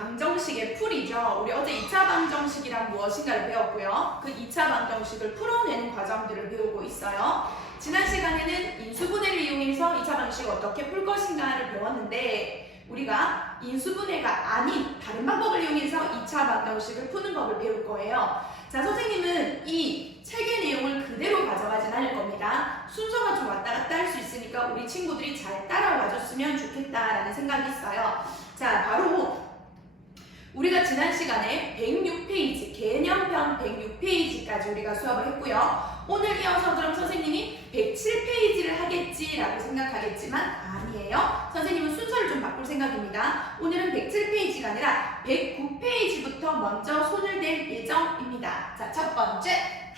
방정식의 풀이죠. 우리 어제 2차 방정식이란 무엇인가를 배웠고요. 그 2차 방정식을 풀어내는 과정들을 배우고 있어요. 지난 시간에는 인수분해를 이용해서 2차 방정식을 어떻게 풀 것인가를 배웠는데 우리가 인수분해가 아닌 다른 방법을 이용해서 2차 방정식을 푸는 법을 배울 거예요. 자, 선생님은 이 책의 내용을 그대로 가져가진 않을 겁니다. 순서가 좀 왔다 갔다 할 수 있으니까 우리 친구들이 잘 따라와줬으면 좋겠다라는 생각이 있어요. 자, 바로 우리가 지난 시간에 106페이지, 개념편 106페이지까지 우리가 수업을 했고요. 오늘 이어서 그럼 선생님이 107페이지를 하겠지라고 생각하겠지만 아니에요. 선생님은 순서를 좀 바꿀 생각입니다. 오늘은 107페이지가 아니라 109페이지부터 먼저 손을 댈 예정입니다. 자, 첫 번째.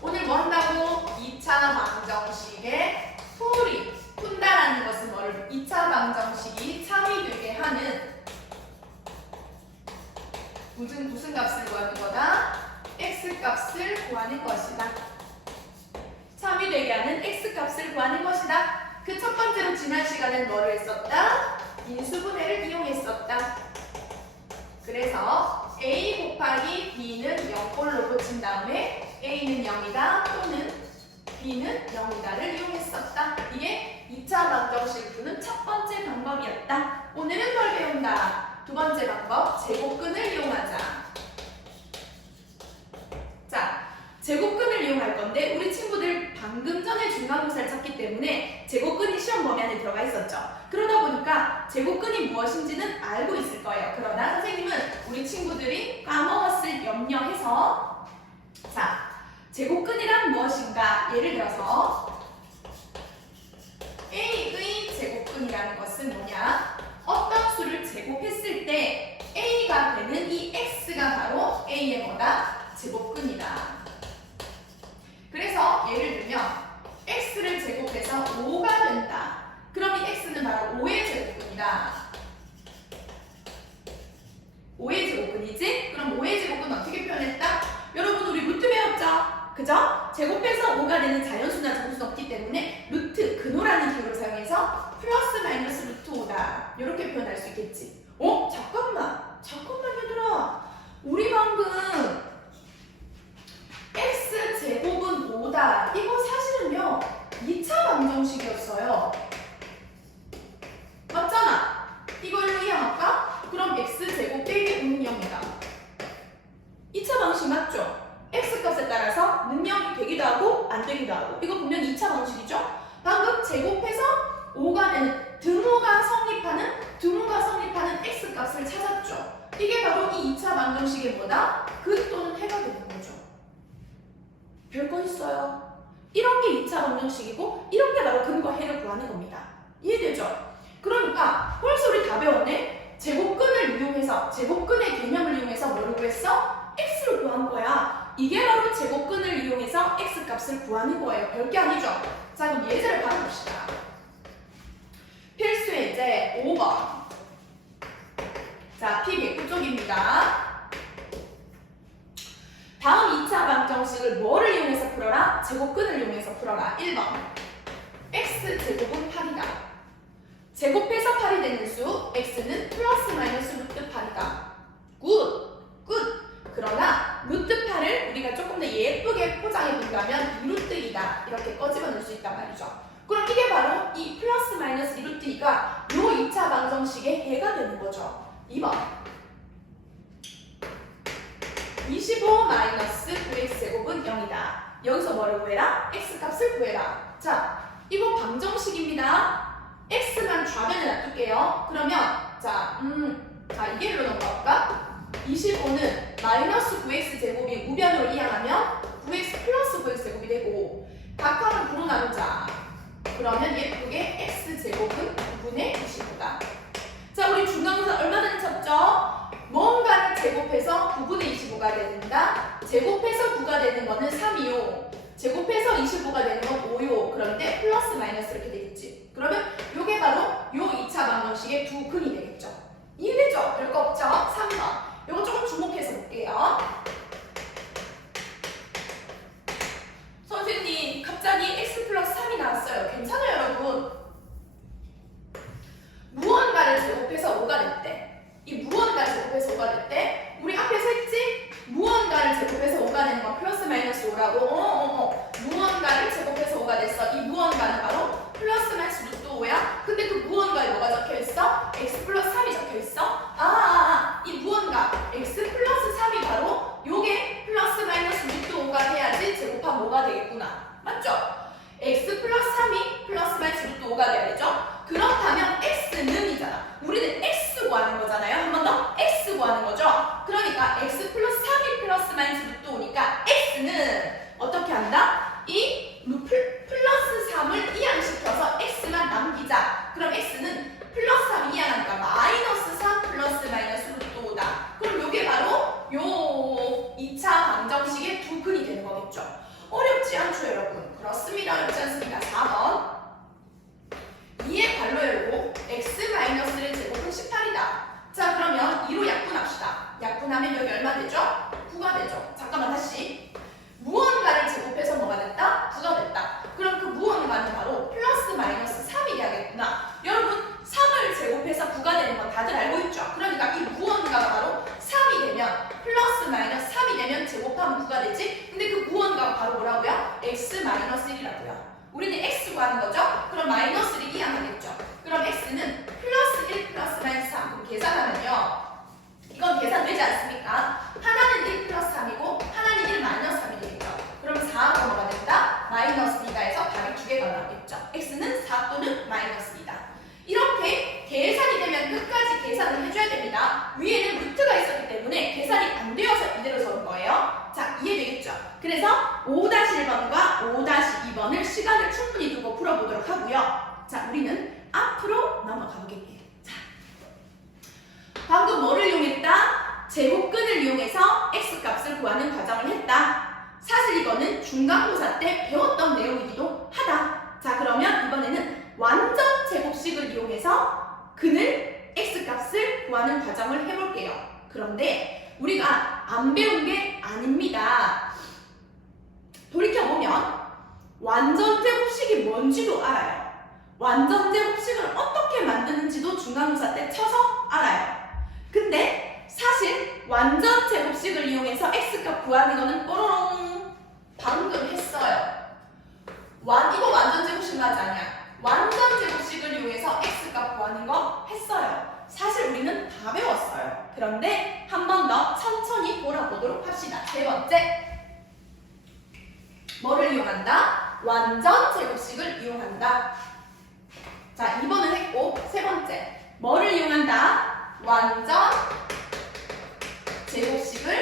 오늘 뭐 한다고? 2차 방정식의 풀이. 푼다라는 것은 뭐를 2차 방정식이 참이되게 하는 무슨 값을 구하는 거다? x값을 구하는 것이다. 참이되게 하는 x값을 구하는 것이다. 그 첫 번째로 지난 시간엔 뭐를 했었다? 인수분해를 이용했었다. 그래서 a 곱하기 b는 0꼴로 고친 다음에 a는 0이다 또는 b는 0이다를 이용했었다. 이게 2차 방정식을 푸는 첫 번째 방법이었다. 오늘은 뭘 배운다? 두 번째 방법, 제곱근을 이용하자. 자, 제곱근을 이용할 건데 우리 친구들 방금 전에 중간고사를 쳤기 때문에 제곱근이 시험 범위 안에 들어가 있었죠. 그러다 보니까 제곱근이 무엇인지는 알고 있을 거예요. 그러나 선생님은 우리 친구들이 까먹었을 염려해서 자, 제곱근이란 무엇인가? 예를 들어서 A의 제곱근이라는 것은 뭐냐? 어떤 수를 제곱했을 때 A가 되는 이 X가 바로 A의 뭐다? 제곱근이다. 그래서 예를 들면 X를 제곱해서 5가 된다. 그럼 이 X는 바로 5의 제곱근이다. 5의 제곱근이지? 그럼 5의 제곱근 어떻게 표현했다? 여러분 우리 루트 배웠죠? 그죠? 제곱해서 5가 되는 자연수나 정수는 없기 때문에 루트, 근호라는 기호를 사용해서 플러스 마이너스 루트 5다. 이렇게 표현할 수 있겠지. 잠깐만 얘들아. 우리 방금 x제곱은 5다. 이거 사실은요 2차 방정식이었어요. 맞잖아. 이걸로 이해할까? 그럼 x제곱 빼기 5는 0이다. 2차 방식 맞죠? x값에 따라서 는 0이 되기도 하고 안 되기도 하고. 이거 보면 2차 방식이죠? 방금 제곱해서 5가 되는 등호가 성립하는 x값을 찾았죠. 이게 바로 이 2차 방정식의 뭐다? 근 또는 해가 되는 거죠. 별거 있어요. 이런 게 2차 방정식이고 이런 게 바로 근과 해를 구하는 겁니다. 이해되죠? 그러니까 벌써 우리 다 배웠네? 제곱근을 이용해서, 제곱근의 개념을 이용해서 뭐를 구했어? x를 구한 거야. 이게 바로 제곱근을 이용해서 x값을 구하는 거예요. 별게 아니죠? 자, 그럼 예제를 받아봅시다. 필수 예제 5번. 자, P109 쪽입니다. 다음 2차 방정식을 뭐를 이용해서 풀어라? 제곱근을 이용해서 풀어라. 1번. x제곱은 8이다. 제곱해서 8이 되는 수, x는 플러스 마이너스 루트 8이다. 굿! 그러나 루트 8을 우리가 조금 더 예쁘게 포장해 본다면 2루트2다. 이렇게 꺼집어 넣을 수 있단 말이죠. 그럼 이게 바로 이 플러스 마이너스 2루트2가 요 2차 방정식의 해가 되는 거죠. 2번. 25 마이너스 9x제곱은 0이다. 여기서 뭐를 구해라? x값을 구해라. 자, 이거 방정식입니다. x만 좌변에 놔둘게요. 그러면 자, 이게 일로 넘어갈까? 25는 마이너스 9x제곱이 우변으로 이항하면 9x 플러스 9x제곱이 되고 각각을 9로 나누자. 그러면 예쁘게 x제곱은 9분의 25다. 자, 우리 중간고사 얼마 전에 쳤죠? 뭔가를 제곱해서 9분의 25가 된다. 제곱해서 9가 되는 거는 3이요. 제곱해서 25가 되는 건 5요. 그런데 플러스 마이너스 이렇게 되겠지. 그러면 이게 바로 요 2차 방정식의 두 근이 되겠죠. 이해되죠? 별거 없죠? 3번. 이거 조금 주목해서 볼게요. 선생님, 갑자기 x 플러스 3이 나왔어요. 괜찮아요, 여러분? 뭐가 돼야 되죠? 그렇다면 x는이잖아. 우리는 x 구하는 거잖아요. 한 번 더 x 구하는 거죠. 그러니까 x 플러스 3이 플러스 마이너스 루트 5니까 x는 어떻게 한다? 이 플러스 3을 이항시켜서 x만 남기자. 그럼 x는 플러스 3이 이항하니까 마이너스 3 플러스 마이너스 루트 5다. 그럼 요게 바로 요 2차 방정식의 두 근이 되는 거겠죠. 어렵지 않죠 여러분? 그렇습니다. 어렵지 않습니다. 4번 2의 발로 열고 x-를 제곱은 18이다. 자 그러면 2로 약분합시다. 약분하면 여기 얼마 되죠? 9가 되죠. 잠깐만 다시. 무언가를 제곱해서 뭐가 됐다? 9가 됐다. 그럼 그 무언가는 바로 플러스 마이너스 3이 돼야겠구나. 여러분 3을 제곱해서 9가 되는 건 다들 알고 있죠? 그러니까 이 무언가가 바로 3이 되면 플러스 마이너스 3이 되면 제곱하면 9가 되지? 근데 그 무언가가 바로 뭐라고요? x-1이라고요. 우리는 x 구하는 거죠? 그럼 마이너스를 이항하겠죠. 그럼 x는 플러스 1 플러스 마이너스 3. 그럼 계산하면요. 이건 계산되지 않습니까? 하나는 1 플러스 3이고 하나는 1 마이너스 3이 되겠죠. 그럼 4가 뭐가 된다? 마이너스 2가 해서 답이 두 개가 나오겠죠. x는 4 또는 마이너스 2다. 이렇게 계산이 되면 끝까지 계산을 해줘야 됩니다. 위에는 루트가 있었기 때문에 계산이 안 되어서 이대로 적은 거예요. 자, 이해되겠죠? 그래서 5-1번과 5-2번을 시간을 충분히 두고 풀어보도록 하고요. 자, 우리는 앞으로 넘어가 보겠습니다. 자, 방금 뭐를 이용했다? 제곱근을 이용해서 x값을 구하는 과정을 했다. 사실 이거는 중간고사 때 배웠던 내용이기도 하다. 자, 그러면 이번에는 완전 제곱식을 이용해서 근을 x값을 구하는 과정을 해볼게요. 그런데 우리가 안 배운 게 아닙니다. 돌이켜보면 완전 제곱식이 뭔지도 알아요. 완전 제곱식을 어떻게 만드는지도 중간고사 때 쳐서 알아요. 근데 사실 완전 제곱식을 이용해서 x값 구하는 거는 뽀로롱 방금 했어요. 이거 완전 제곱식 맞지 않냐? 완전 제곱식을 이용해서 x값 구하는 거 했어요. 사실 우리는 다 배웠어요. 그런데 한 번 더 천천히 돌아보도록 합시다. 세 번째, 뭐를 이용한다? 완전 제곱식을 이용한다. 자, 2번은 했고 세 번째, 뭐를 이용한다? 완전 제곱식을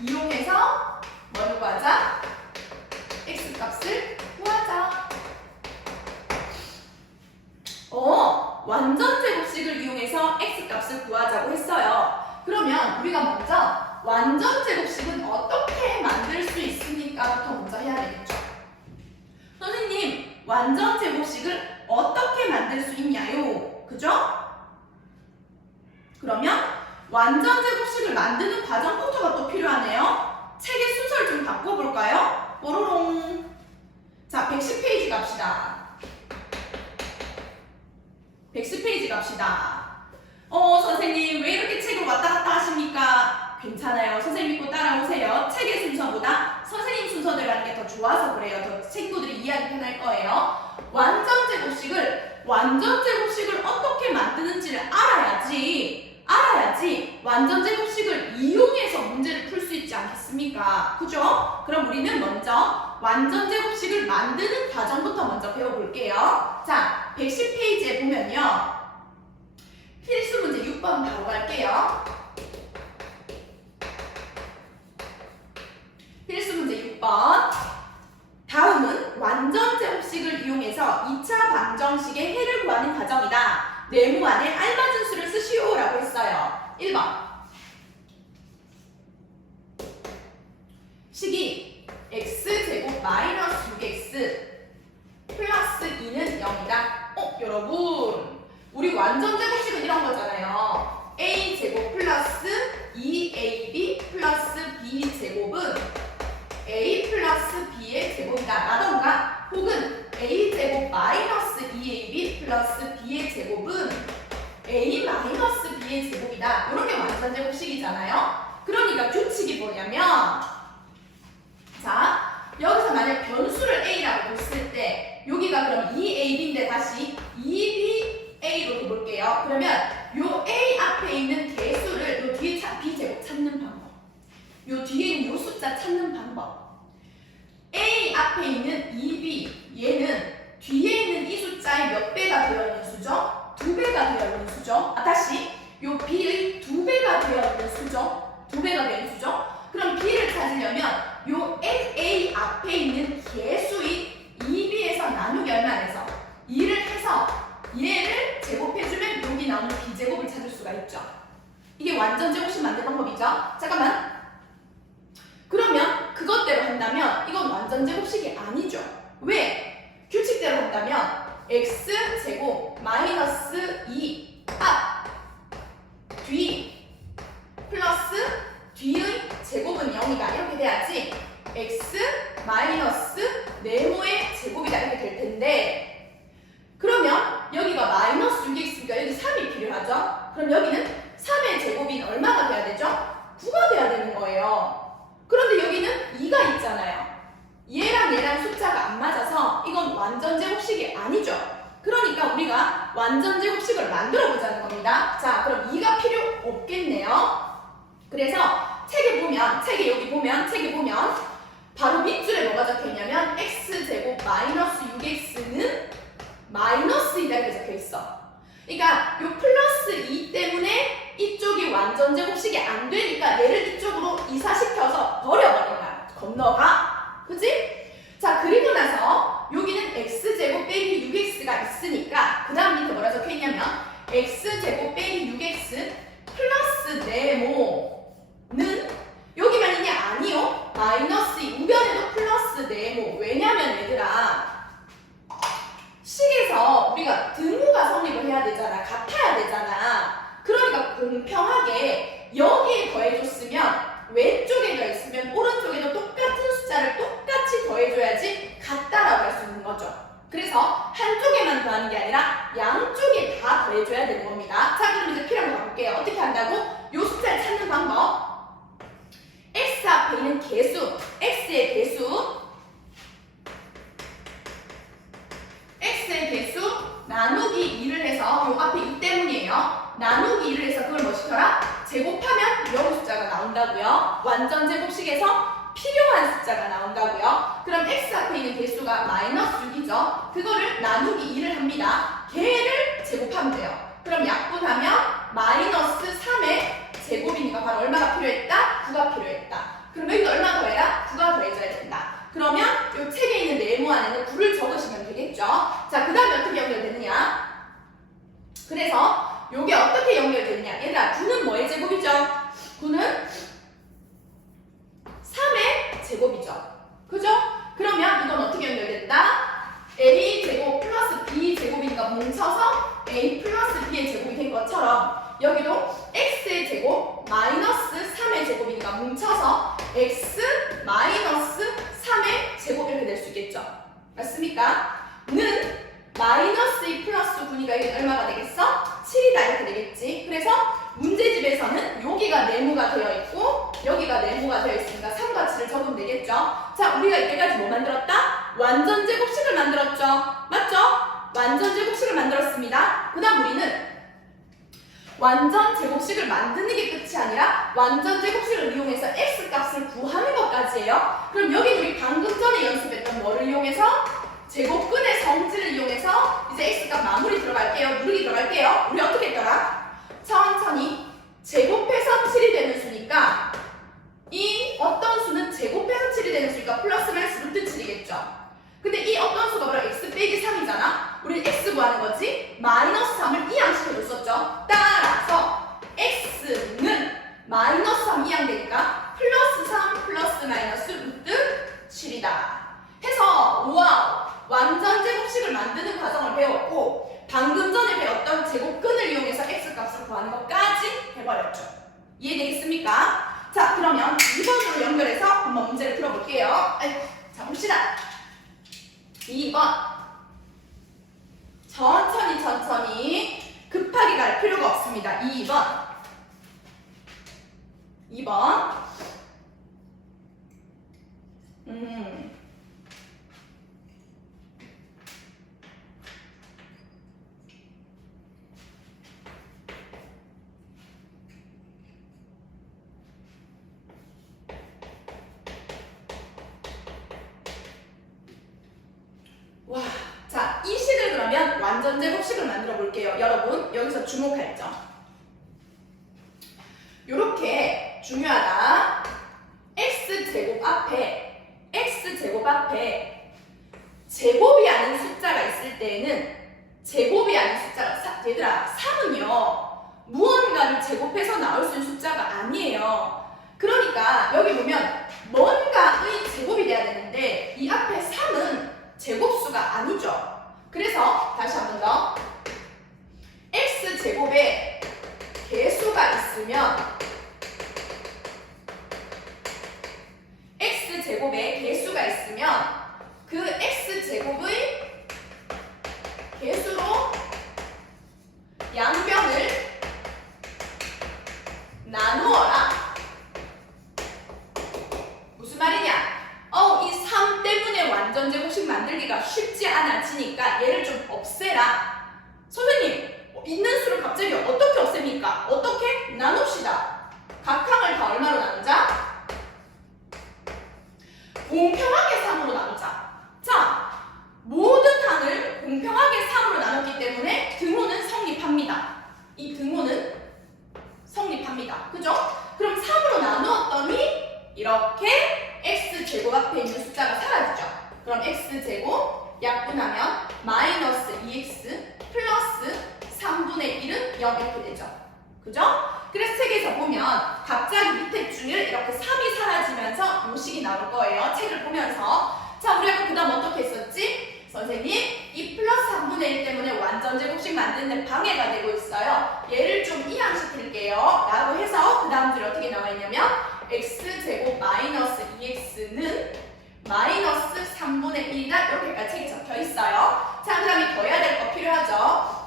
이용해서 뭐를 구하자? x값을 구하자. 완전 제곱식을 이용해서 x값을 구하자고 했어요. 그러면 우리가 먼저 완전 제곱식은 어떻게 만들 수 있습니까?부터 먼저 해야 되겠죠. 선생님, 완전 제곱식을 어떻게 만들 수 있냐요? 그죠? 그러면 완전 제곱식을 만드는 과정부터가 또 필요하네요. 책의 순서를 좀 바꿔볼까요? 뽀로롱. 자, 110페이지 갑시다. 110페이지 갑시다. 선생님 왜 이렇게 책을 왔다 갔다 하십니까? 괜찮아요. 선생님 믿고 따라오세요. 책의 순서보다 선생님 순서대로 하는 게 더 좋아서 그래요. 더 친구들이 이해하기 편할 거예요. 완전 제곱식을 어떻게 만드는지를 알아야지 완전 제곱식을 이용해서 문제를 풀 수 있지 않겠습니까? 그죠? 그럼 우리는 먼저 완전 제곱식을 만드는 과정부터 먼저 배워볼게요. 자, 110페이지에 보면요. 필수 문제 6번 바로 갈게요. 필수 문제 6번. 다음은 완전 제곱식을 이용해서 2차 방정식의 해를 구하는 과정이다. 네모 안에 알맞은 수를 쓰시오 라고 했어요. 1번. 식이 x제곱 마이너스 6x 플러스 2는 0이다. 여러분, 우리 완전 제곱식은 이런 거잖아요. a제곱 플러스 2ab 플러스 b제곱은 a 플러스 b의 제곱이다 라던가, 혹은 a제곱 마이너스 2ab 플러스 b의 제곱은 a 마이너스 b의 제곱이다. 이런 게 완전 제곱식이잖아요. 그러니까 규칙이 뭐냐면, 자, 여기서 만약 변수를 a라고 뒀을 때 여기가 그럼 2ab인데 다시 2ba로 둬볼게요. 그러면 요 a 앞에 있는 개수를 요 뒤에 b제곱 찾는 방법, 요 뒤에 있는 요 숫자 찾는 방법, a 앞에 있는 2b 얘는 뒤에 왜? 규칙대로 한다면 x제곱 마이너스 2 앞, 뒤 플러스 뒤의 제곱은 0이다 이렇게 돼야지 x 마이너스 네모의 제곱이다 이렇게 될 텐데 그러면 여기가 마이너스 6x니까 여기 3이 필요하죠? 그럼 여기는 3의 제곱이 얼마가 돼야 되죠? 9가 돼야 되는 거예요. 그런데 여기는 2가 있잖아요. 얘랑 얘랑 숫자가 안 맞아서 이건 완전 제곱식이 아니죠. 그러니까 우리가 완전 제곱식을 만들어 보자는 겁니다. 자, 그럼 2가 필요 없겠네요. 그래서 책에 보면 바로 밑줄에 뭐가 적혀 있냐면 x제곱 마이너스 6x는 마이너스이다 이렇게 적혀 있어. 그러니까 요 플러스 2 때문에 이쪽이 완전 제곱식이 안 되니까 얘를 이쪽으로 이사시켜서 버려버린 거야. 건너가. 그치? 자, 그리고 나서 여기는 x제곱 빼기 6x가 있으니까 그 다음 밑에 뭐라 적혀 있냐면 x제곱 빼기 6x 플러스 네모는 여기만 있냐? 아니요. 마이너스 2 우변에도 플러스 네모. 왜냐면 얘들아 식에서 우리가 등호가 성립을 해야 되잖아. 같아야 되잖아. 그러니까 공평하게 여기에 더해줬으면 왼쪽에 더했으면 오른쪽에도 똑같은 숫자를 똑같이 더해줘야지 같다라고 할 수 있는 거죠. 그래서 한쪽에만 더하는 게 아니라 양쪽에 다 더해줘야 되는 겁니다. 자, 그럼 이제 필요한 거 가볼게요. 어떻게 한다고? 요 숫자를 찾는 방법. x 앞에 있는 개수, x의 개수 나누기 2를 해서 요 앞에 2 때문이에요. 나누기 2를 해서 그걸 뭐 시켜라? 제곱하면 여기 숫자가 나온다고요. 완전 제곱식에서 필요한 숫자가 나온다고요. 그럼 x 앞에 있는 개수가 마이너스 6이죠. 그거를 나누기 2를 합니다. 걔를 제곱하면 돼요. 그럼 약분하면 마이너스 3의 제곱이니까 바로 얼마가 필요했다? 9가 필요했다. 그럼 여기도 얼마 더해라? 9가 더해줘야 된다. 그러면 이 책에 있는 네모 안에는 9를 적으시면 되겠죠. 자, 그 다음에 어떻게 연결되느냐? 그래서 이게 어떻게 연결되느냐? 얘들아, 9는 뭐의 제곱이죠? 9는 3의 제곱이죠. 그죠? 그러면 이건 어떻게 연결된다? a 제곱 플러스 b 제곱이니까 뭉쳐서 a 플러스 b의 제곱이 된 것처럼 여기도 x의 제곱 마이너스 3의 제곱이니까 뭉쳐서 x 마이너스 3의 제곱 이렇게 될 수 있겠죠. 맞습니까? 는 마이너스 2 플러스 9니까 이게 얼마가 되겠어? 7이다 이렇게 되겠지. 그래서 문제집에서는 여기가 네모가 되어 있고 여기가 네모가 되어 있으니까 3과 7을 적으면 되겠죠. 자, 우리가 이때까지 뭐 만들었다? 완전 제곱식을 만들었죠. 맞죠? 완전 제곱식을 만들었습니다. 그 다음 우리는 완전 제곱식을 만드는 게 끝이 아니라 완전 제곱식을 이용해서 x값을 구하는 것까지예요. 그럼 여기 우리 방금 전에 연습했던 뭐를 이용해서? 제곱근의 성질을 이용해서 이제 x값 마무리 들어갈게요. 누르기 들어갈게요. 우리 어떻게 했더라? 천천히 제곱해서 7이 되는 수니까 이 어떤 수는 제곱해서 7이 되는 수니까 플러스 마이너스 루트 7이겠죠. 근데 이 어떤 수가 바로 x 빼기 3이잖아. 우리는 x 구하는 거지. 마이너스 3을 이항시켜줬었죠. 따라서 x는 마이너스 3 이항되니까 플러스 3 플러스 마이너스 루트 7이다. 해서 와우! 완전 제곱식을 만드는 과정을 배웠고 방금 전에 배웠던 제곱근을 이용해서 x값을 구하는 것까지 해버렸죠. 이해되겠습니까? 자, 그러면 2번으로 연결해서 한번 문제를 풀어볼게요. 자, 봅시다. 2번. 천천히 급하게 갈 필요가 없습니다. 2번. 와, 자, 이 식을 그러면 완전 제곱식을 만들어 볼게요. 여러분, 여기서 주목할 점. 요렇게 중요하다. x제곱 앞에 제곱이 아닌 숫자가 있을 때에는 제곱이 아닌 숫자가, 얘들아, 3은요, 무언가를 제곱해서 나올 수 있는 숫자가 아니에요. 그러니까 여기 보면 뭔가의 제곱이 돼야 되는데 이 앞에 3은 제곱수가 아니죠. 그래서 다시 한 번 더. x제곱에 개수가 있으면 x제곱에 개수가 있으면 그 x제곱의 개수로 양변을 나누어라. 무슨 말이냐? 이 3 때문에 완전제곱식 만들기가 쉽지 않아지니까 얘를 좀 없애라. 선생님, 있는 수를 갑자기 어떻게 없앱니까? 어떻게? 나눕시다. 각 항을 다 얼마로 나누자? 공평하게 3으로 나누자. 자, 모든 항을 공평하게 3으로 나눴기 때문에 등호는 성립합니다. 이 등호는 성립합니다. 그죠? 그럼 3으로 나누었더니 이렇게 x제곱 앞에 있는 숫자가 사라지죠. 그럼 x제곱 약분하면 마이너스 2x 플러스 3분의 1은 0 이렇게 되죠. 그죠? 그래서 책에서 보면 갑자기 밑에 줄을 이렇게 3이 사라지면서 요식이 나올 거예요. 책을 보면서. 자, 우리 아까 그 다음 어떻게 했었지? 선생님, 이 플러스 3분의 1 때문에 완전제곱식 만드는데 방해가 되고 있어요. 얘를 좀 이항시킬게요. 라고 해서 그 다음 줄이 어떻게 나와 있냐면 x제곱 마이너스 2x는 마이너스 3분의 1이다. 이렇게까지 책에 적혀 있어요. 자, 그 다음에 더해야 될 거 필요하죠.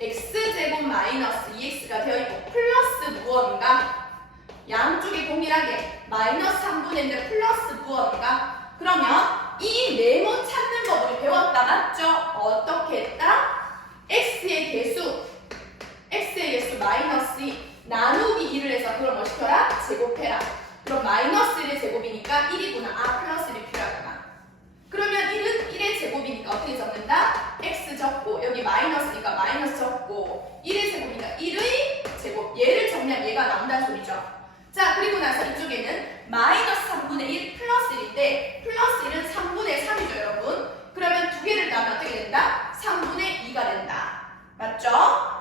x제곱 마이너스 2x가 되어있고 플러스 무언가 양쪽이 동일하게 마이너스 3분의 1인데 플러스 무언가 그러면 이 네모 찾는 법 우리 배웠다. 맞죠? 어떻게 했다? x의 개수 마이너스 2 나누기 2를 해서 그걸 뭐 시켜라? 제곱해라. 그럼 마이너스 1의 제곱이니까 1이구나. 아, 플러스 1이 필요하구나. 그러면 1은 1의 제곱이니까 어떻게 적는다? x 적고 여기 마이너스니까 마이너스 적고 1의 제곱이니까 1의 제곱. 얘를 정리하면 얘가 나온다는 소리죠. 자, 그리고 나서 이쪽에는 마이너스 3분의 1 플러스 1인데 플러스 1은 3분의 3이죠, 여러분. 그러면 두 개를 나누면 어떻게 된다? 3분의 2가 된다. 맞죠?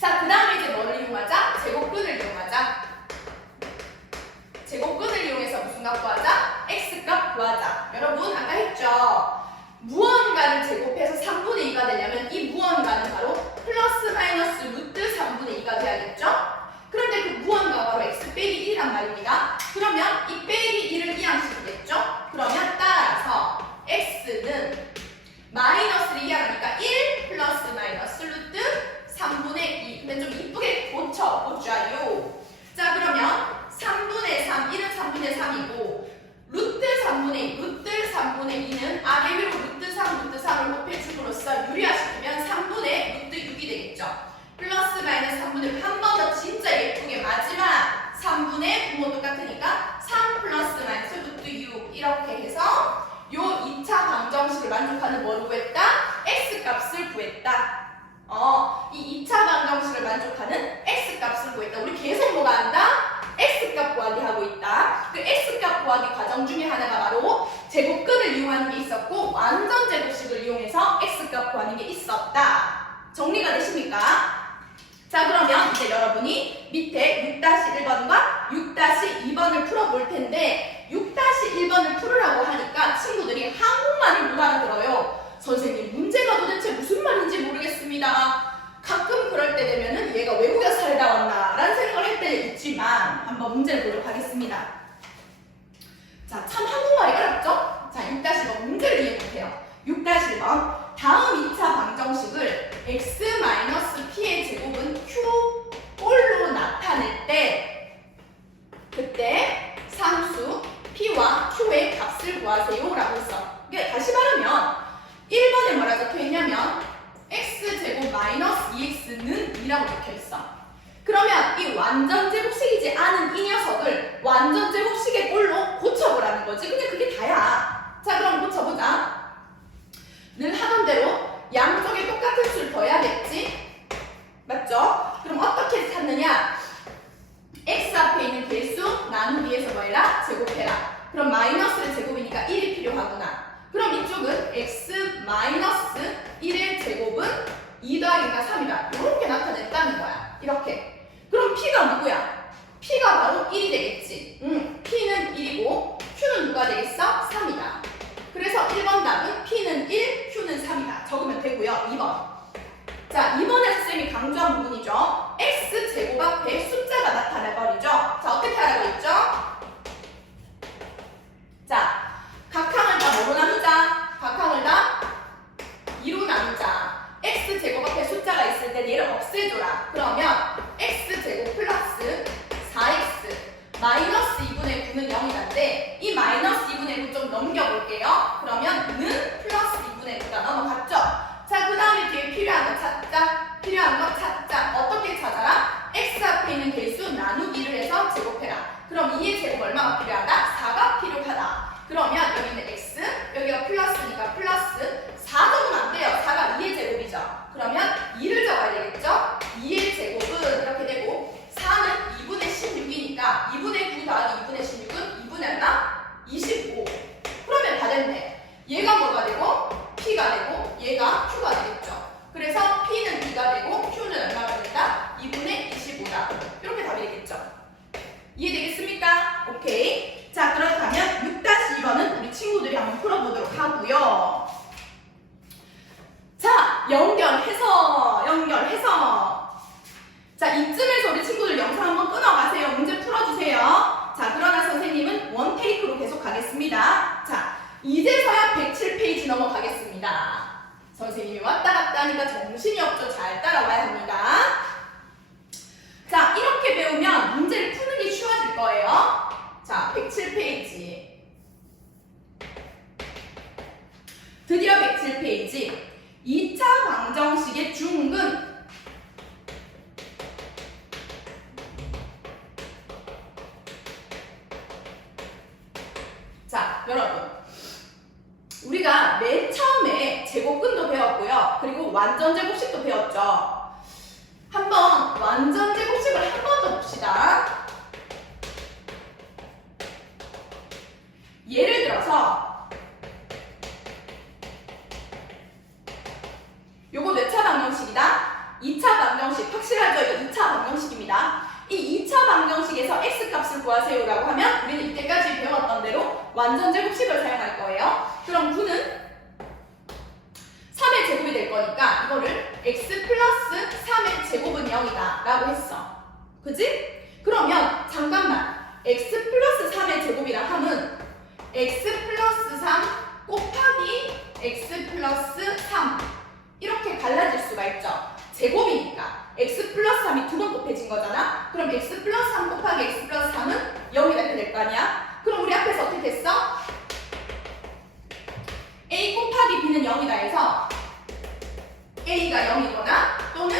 자, 그 다음에 이제 뭐를 이용하자? 제곱근을 이용하자. 제곱근을 이용해서 무슨 값 구하자? x값 구하자. 여러분 아까 했죠? 무언가를 제곱해서 3분의 2가 되려면 이 무언가는 바로 플러스 마이너스 루트 3분의 2가 돼야겠죠? 그런데 그 무언가가 바로 x 빼기 1이란 말입니다. 그러면 이 빼기 1을 이항시키겠죠? 그러면 따라서 x는 마이너스를 이항하니까 1 플러스 마이너스 루트 3분의 2. 근데 좀 이쁘게 고쳐보자요. 자, 그러면 3분의 3, 1은 3분의 3이고 루트 3분의 2는 아래 위로 루트 3, 루트 3을 곱해줌으로써 유리화시키면 3분의 루트 6이 되겠죠. 플러스 마이너스 3분의 6 한 번 더 진짜 예쁘게 마지막 3분의 부모 똑같으니까 3 플러스 마이너스 루트 6 이렇게 해서 요 2차 방정식을 만족하는 뭐를 구했다? x값을 구했다. 이 2차 방정식을 만족하는 x값을 구했다. 우리 계속 뭐가 한다? x값 구하기 하고 있다. 그 x값 구하기 과정 중에 하나가 바로 제곱근을 이용하는 게 있었고 완전 제곱식을 이용해서 x값 구하는 게 있었다. 정리가 되십니까? 자, 그러면 이제 여러분이 밑에 6-1번과 6-2번을 풀어볼 텐데 6-1번을 풀으라고 하니까 친구들이 한국말을 못 알아들어요. 선생님, 문제가 도대체 무슨 말인지 모르겠습니다. 가끔 그럴 때 되면은 얘가 외국에서 살다 왔나 라는 생각을 할 때 있지만 한번 문제를 보도록 하겠습니다. 자, 참 한국말이 어렵죠? 자, 6-1번 문제를 이해해보세요. 6-1번 다음 2차 방정식을 x-p의 제곱은 q꼴로 나타낼 때 그때 상수 p와 q의 값을 구하세요 라고 했어. 이게 다시 말하면 1번에 뭐라 적혀있냐면 x제곱 마이너스 2x는 2라고 적혀있어. 그러면 이 완전제곱식이지 않은 이 녀석을 완전제곱식의 꼴로 고쳐보라는 거지. 근데 그게 다야. 자, 그럼 고쳐보자. 늘 하던 대로 양쪽에 똑같은 수를 더해야겠지? 맞죠? 그럼 어떻게 찾느냐? x 앞에 있는 개수 나누기에서 뭐 해라? 제곱해라. 그럼 마이너스의 제곱이니까 1이 필요하구나. 그럼 이쪽은 x 마이너스 1의 제곱은 2 더하기가 3이다. 이렇게 나타냈다는 거야. 이렇게. 그럼 p가 누구야? p가 바로 1이 되겠지. p는 1이고 q는 누가 되겠어? 3이다. 그래서 1번 정답은 P는 1, Q는 3이다. 적으면 되고요. 2번. 자, 이번에 선생님이 강조한 부분이죠. X제곱 앞에 숫자가 나타나버리죠. 자, 어떻게 하라고 했죠? 자, 각항을 다 뭐로 나누자? 각항을 다 2로 나누자. X제곱 앞에 숫자가 있을 때 얘를 없애줘라. 그러면 X제곱 플러스 4X 마이너스 2분의 9는 0이란데 이 마이너스 2분의 9 좀 넘겨볼게요. 그러면 는 플러스 2분의 9가 넘어갔죠? 자, 그 다음에 뒤에 필요한 거 찾자. 필요한 거 찾자. 어떻게 찾아라? X 앞에 있는 개수 나누기를 해서 제곱해라. 그럼 2의 제곱 얼마가 필요하다? 4가 필요하다. 그러면 여기는 X, 여기가 플러스니까 플러스 4 적으면 안 돼요. 4가 2의 제곱이죠. 그러면 2를 적어야 되겠죠? 2의 제곱은 이렇게 되고 4는 2분의 16이니까 2분의 9 더하기 2분의 16은 2분의 얼마? 25. 그러면 다 됐네. 얘가 뭐가 되고? P가 되고 얘가 Q가 되겠죠. 그래서 P는 B가 되고 Q는 얼마가 된다? 2분의 25다. 이렇게 답이 되겠죠. 이해되겠습니까? 오케이. 자, 그렇다면 6-2번은 우리 친구들이 한번 풀어보도록 하고요. 자, 연결해서 자, 이쯤에서 우리 친구들 영상 한번 끊어가세요. 문제 풀어주세요. 자, 그러나 선생님은 원 테이크로 계속 가겠습니다. 자, 이제서야 107페이지 넘어가겠습니다. 선생님이 왔다 갔다 하니까 정신이 없죠. 잘 따라와야 합니다. 자, 이렇게 배우면 문제를 푸는 게 쉬워질 거예요. 자, 107페이지. 드디어 107페이지. 2차 방정식의 중근. 자, 여러분. 우리가 맨 처음에 제곱근도 배웠고요. 그리고 완전제곱식도 배웠죠. 한번 완전제곱식을 한 번 더 봅시다. 예를 들어서 요거 몇 차 방정식이다? 2차 방정식. 확실하죠? 이거 2차 방정식입니다. 이 2차 방정식에서 x값을 구하세요라고 하면 우리는 이때까지 배웠던 대로 완전제곱식을 사용할 거예요. 그럼 9는 3의 제곱이 될 거니까 이거를 x 플러스 3의 제곱은 0이다 라고 했어. 그지? 그러면 잠깐만, x 플러스 3의 제곱이라 함은 x 플러스 3 곱하기 x 플러스 3 이렇게 갈라질 수가 있죠. 제곱이니까 x 플러스 3이 두 번 곱해진 거잖아. 그럼 x 플러스 3 곱하기 x 플러스 3은 0이 이렇게 될 거 아니야. 그럼 우리 앞에서 어떻게 했어? a 곱하기 b는 0이다 해서 a가 0이거나 또는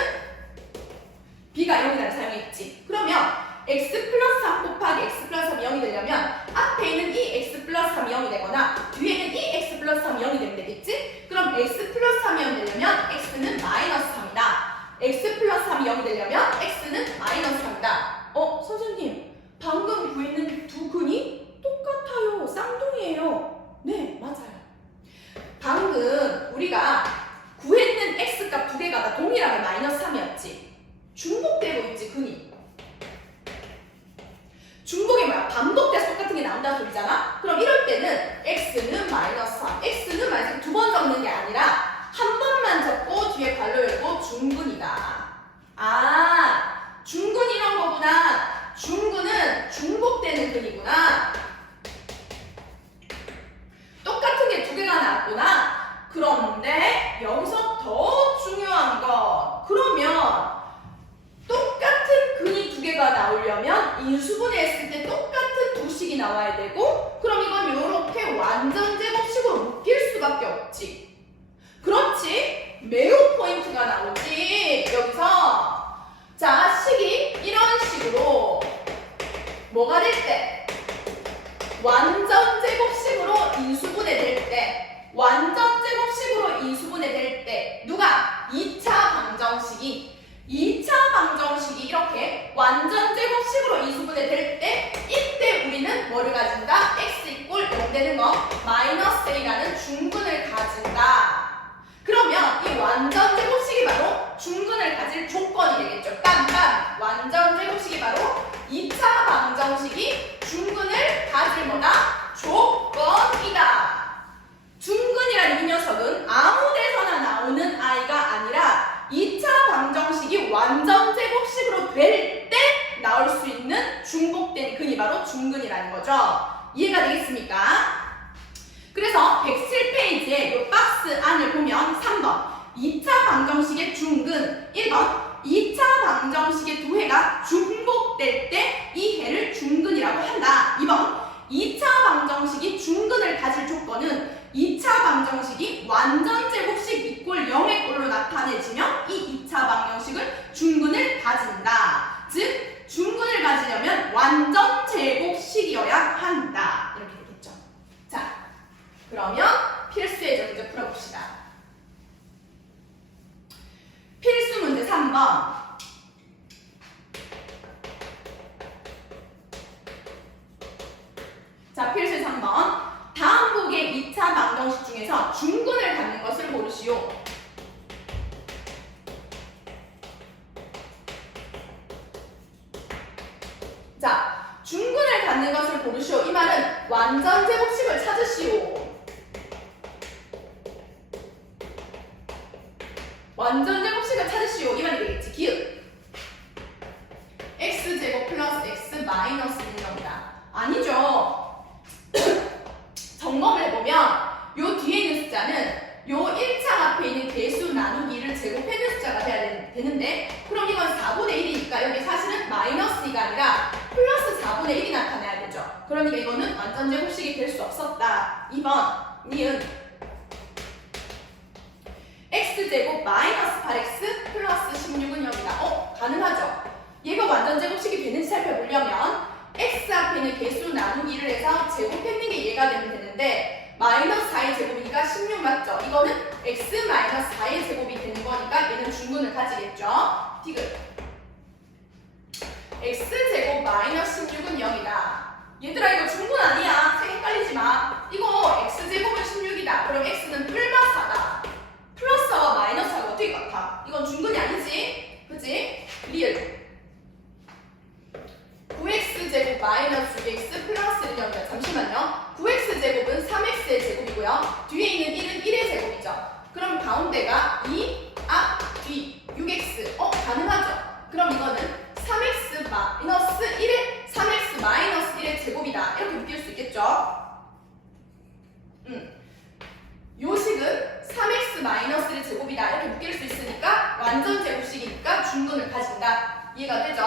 b가 0이라는 사용했지. 그러면 x 플러스 3 곱하기 x 플러스 3이 0이 되려면 앞에 있는 이 x 플러스 3이 0이 되거나 뒤에는 이 x 플러스 3이 0이 되면 되겠지? 그럼 x 플러스 3이 0이 되려면 x는 마이너스 3이다. x 플러스 3이 0이 되려면 x는 마이너스 3이다. 선생님, 방금 구했는 두 근이 똑같아요. 쌍둥이에요. 네, 맞아요. 방금 우리가 구했는 x값 두 개가 다 동일하게 마이너스 3이었지. 중복되고 있지, 근이. 중복이 뭐야? 반복돼서 똑같은 게 나온다는 소리잖아? 그럼 이럴 때는 x는 마이너스 3, x는 마이너스 3 두 번 적는 게 아니라 한 번만 적고 뒤에 괄호 열고 중근이다. 아, 중근 이런 거구나. 중근은 중복되는 근이구나. 똑같은 게 두 개가 나왔구나. 그런데 여기서 더 중요한 거. 그러면 똑같은 근이 두 개가 나오려면 인수분해했을 때 똑같은 두 식이 나와야 되고, 그럼 이건 이렇게 완전제곱식으로 묶일 수밖에 없지. 그렇지? 매우 포인트가 나오지. 여기서 자, 식이 이런 식으로 뭐가 될 때? 완전제곱식으로 인수분해될 때, 완전제곱식으로 인수분해될 때 누가? 2차 방정식이 2차 방정식이 이렇게 완전제곱식으로 인수분해될 때 이때 우리는 뭐를 가진다? x 이꼴 0 되는 거 마이너스 a라는 중근을 가진다. 그러면 이 완전제곱식이 바로 중근을 가질 조건이 되겠죠. 딴딴 완전제곱식이 바로 2차 방정식이 중근을 가질 뭐다? 조건이다. 중근이라 중근이라는 거죠. 이해가 되겠습니까? 그래서 107페이지에 이 박스 안을 보면 3번 2차 방정식의 중근 1번 2차 방정식의 두 해가 중복될 때 이 해를 중근이라고 한다. 2번 2차 방정식이 중근을 가질 조건은 2차 방정식이 완전 제곱식 이꼴 0의 꼴로 나타내지면 이 2차 방정식을 중근을 가진다. 즉 중근을 가지려면 완전 제곱식이어야 한다. 이렇게 되겠죠. 자, 그러면 필수의 문제 풀어봅시다. 필수 문제 3번. 자, 필수 3번. 다음 복의 2차 방정식 중에서 중근을 갖는 것을 고르시오. 자, 중근을 갖는 것을 고르시오. 이 말은 완전 제곱식을 찾으시오. 완전 제곱식을 찾으시오. 이 말이 되겠지. 기읍. x제곱 플러스 x 마이너스 1입니다. 아니죠. 점검을 해보면 요 뒤에 있는 숫자는 요 1창 앞에 있는 개수 나누기를 제곱해낸 숫자가 돼야 되는데 그럼 이건 4분의 1이니까 여기 사실은 마이너스 2가 아니라 플러스 4분의 1이 나타나야 되죠. 그러니까 이거는 완전 제곱식이 될 수 없었다. 2번 니은 x제곱 마이너스 8x 플러스 16은 0이다. 가능하죠. 얘가 완전 제곱식이 되는지 살펴보려면 x 앞에 있는 개수 나누기를 해서 제곱했는 게 얘가 되면 되는데 마이너스 4의 제곱이니까 16 맞죠? 이거는 x 마이너스 4의 제곱이 되는 거니까 얘는 중근을 가지겠죠? 디귿 x제곱 마이너스 16은 0이다. 얘들아 이거 중근 아니야. 색 헷갈리지 마. 이거 x제곱은 16이다. 그럼 x는 플러스 4다. 플러스 4와 마이너스 4가 어떻게 같아? 이건 중근이 아니지? 그치? 리을 9x제곱 마이너스 6x 플러스 1입니다. 잠시만요. 9x제곱은 3x의 제곱이고요. 뒤에 있는 1은 1의 제곱이죠. 그럼 가운데가 2, 앞, 뒤, 6x. 가능하죠? 그럼 이거는 3x 마이너스 1의 3x 마이너스 1의 제곱이다. 이렇게 느낄 수 있겠죠? 요 식은 3x 마이너스 1의 제곱이다. 이렇게 느낄 수 있으니까 완전 제곱식이니까 중근을 가진다. 이해가 되죠?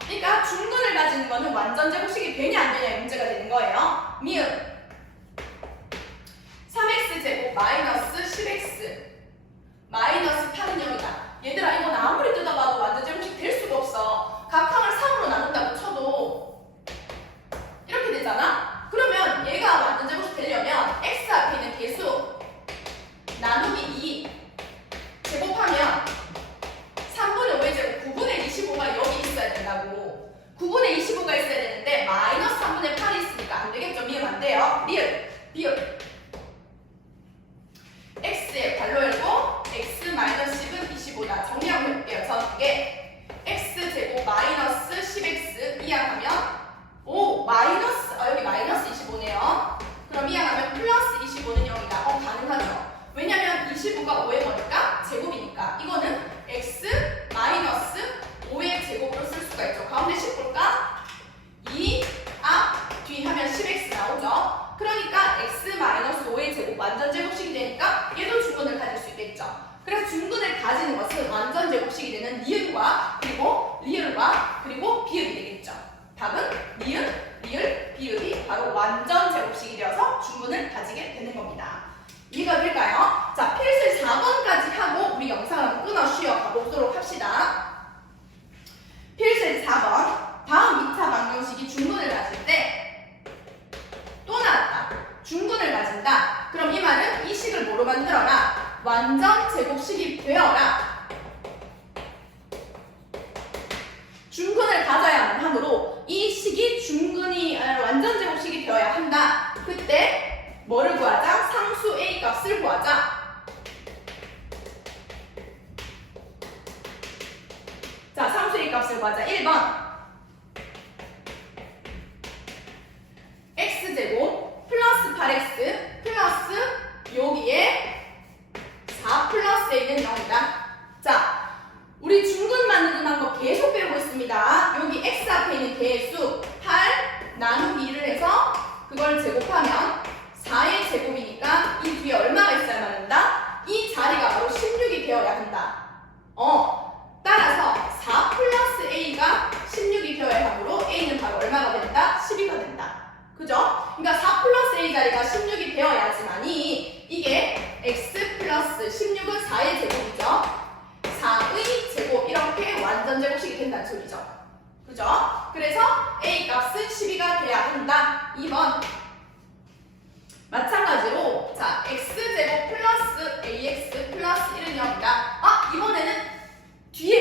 그러니까 중근을 가지는 거는 완전 제곱식이 되냐 안 되냐의 문제가 되는 거예요. 미음 3x제곱 마이너스 10x 마이너스 8은 0이다. 얘들아 이건 아무리 뜯어봐도 완전 제곱식 될 수가 없어. 각항을 3으로 나눈다고 쳐도 이렇게 되잖아? 그러면 얘가 완전 제곱식 되려면 x 앞에 있는 개수 나누기 2 제곱하면 3분의 5의 제곱 9분의 25가 여기 있어야 된다고. 9분의 25가 있어야 되는데 마이너스 3분의 8이 있으니까 안 되겠죠. 미음 안 돼요. 리을, 비읍 x의 괄호 열고 x 마이너스 10은 25다. 정리하고 해볼게요. 저 두 개 x제곱 마이너스 10x 이항하면 오 마이너스 여기 마이너스 25네요. 그럼 이항하면 플러스 25는 0이다. 가능하죠. 왜냐면 25가 5의 거니까 제곱이니까 이거는 x 마이너스 5의 제곱으로 쓸 수가 있죠. 가운데 10 볼까? 2, 앞, 뒤 하면 10x 나오죠. 그러니까 x 마이너스 5의 제곱 완전 제곱식이 되니까 얘도 중근을 가질 수 있겠죠. 그래서 중근을 가지는 것은 완전 제곱식이 되는 니은과 그리고 리을과 그리고 비읍이 되겠죠. 답은 니은, 리을, 비읍이 바로 완전 제곱식이 되어서 중근을 가지게 되는 겁니다. 이해가 될까요? 자, 필수 4번까지 하고 우리 영상을 끊어 쉬어 가보도록 합시다. 필수 4번. 다음 2차 방정식이 중근을 가질 때 또 나왔다. 중근을 가진다. 그럼 이 말은 이 식을 뭐로 만들어라? 완전 제곱식이 되어라. 중근을 가져야만 하므로 이 식이 중근이 완전 제곱식이 되어야 한다. 그때 뭐를 구하자? 상수 A 값을 구하자. 자, 상수 A 값을 구하자. 1번 x제곱 플러스 8x 플러스 여기에 4 플러스 a는 0이다. 자, 우리 중근 만드는 방법 계속 배우고 있습니다. 여기 x 앞에 있는 개수 8 나누기 1을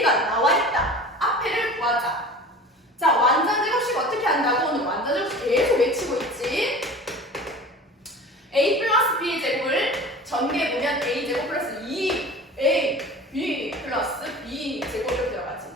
여기가 나와 있다. 앞에를 구하자. 자, 완전 제곱식 어떻게 한다고? 오늘 완전 제곱식 계속 외치고 있지. a 플러스 b의 제곱을 전개 보면 a 제곱 플러스 2a b 플러스 b 제곱 이렇게 들어가지.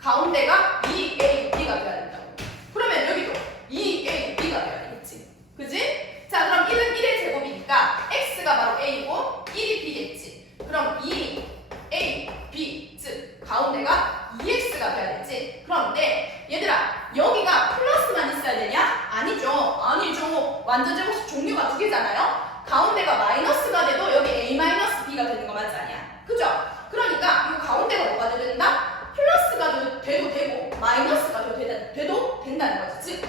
가운데가 2a b가 돼야 된다고. 그러면 여기도 2a b가 돼야 되겠지. 그지? 자, 그럼 1은 1의 제곱이니까 x가 바로 a고 1이 b겠지. 그럼 2a b 즉 가운데가 2x가 돼야 되지. 그런데 얘들아, 여기가 플러스만 있어야 되냐? 아니죠. 아니죠. 완전 제곱식 종류가 두 개잖아요. 가운데가 마이너스가 돼도 여기 a-b가 되는 거 맞지 않냐? 그죠? 그러니까 이 가운데가 뭐가 돼도 된다? 플러스가 돼도 되고 마이너스가 돼도 된다는 거지. 즉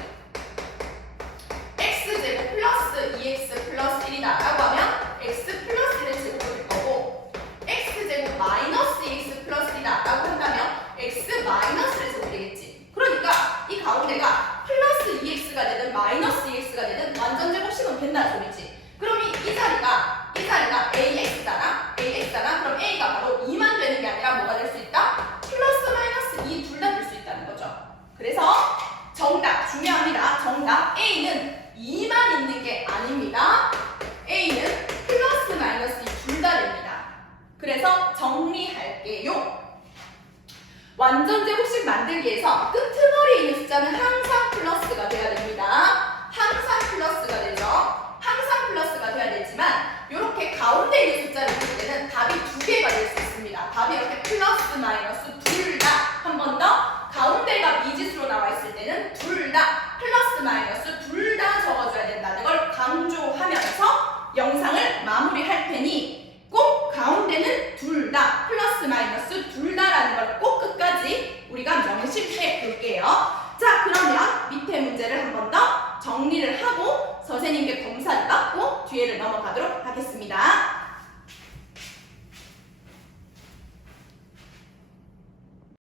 x제곱 플러스 2x 플러스 1이다 라고 하면 x 플러스 1의 제곱이 될 거고, x제곱 마이너스 2x 플러스 1이다 라고 한다면 x 마이너스 1의 제곱이 되겠지. 그러니까 이 가운데가 플러스 2x가 되든 마이너스 2x가 되든 완전 제곱식은 된다는 소리지. 그럼 이 자리가 ax잖아. 그럼 a가 바로 2만 되는 게 아니라 뭐가 될 수 있다? 플러스 마이너스 2 둘 다 될 수 있다는 거죠. 그래서 정답 중요합니다. 정답 a는 2만 있는 게 아닙니다. a는 플러스 마이너스 2 둘 다 됩니다. 그래서 정리할게요. 완전 제곱식 만들기에서 끄트머리에 있는 숫자는 항상 플러스가 돼야 됩니다. 항상 플러스가